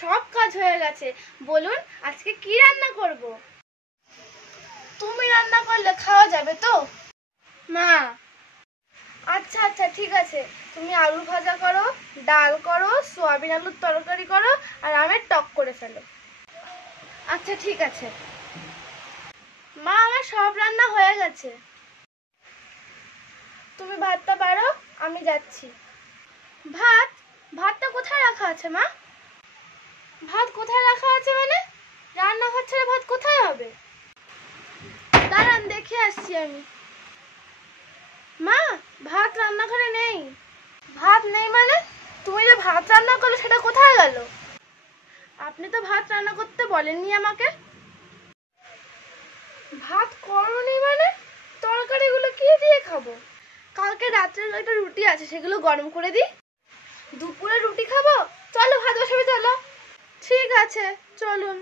সব কাজ হয়ে গেছে। বলুন আজকে কি রান্না করব? তুমি রান্না করলে খাওয়া যাবে তো? মা, আচ্ছা আচ্ছা ঠিক আছে, তুমি আলু ভাজা করো, ডাল করো, সয়াবিন আলুর তরকারি করো, আর আমের টক করে ফেলো। আচ্ছা ঠিক আছে মা, আমার সব রান্না হয়ে গেছে। তুমি ভাতটা বাড়ো, আমি যাচ্ছি। ভাত? ভাতটা কোথায় রাখা আছে মা? ভাত কোথায় রাখা আছে মানে? রান্নাঘর ছেড়ে ভাত কোথায় হবে? দাঁড়ান দেখে আসছি আমি। মা, ভাত রান্নাঘরে নেই। ভাত নেই মানে? তুমি যে ভাত রান্না করলে সেটা কোথায় গেল? আপনি তো ভাত রান্না করতে বলেননি আমাকে। ভাত করোনি মানে? তরকারিগুলো কি দিয়ে খাবো? কালকে রাত্রের একটা রুটি আছে, সেগুলো গরম করে দিই। দুপুরে রুটি খাবো? চলো ভাত বসাবে, চলো। ঠিক আছে চলুন।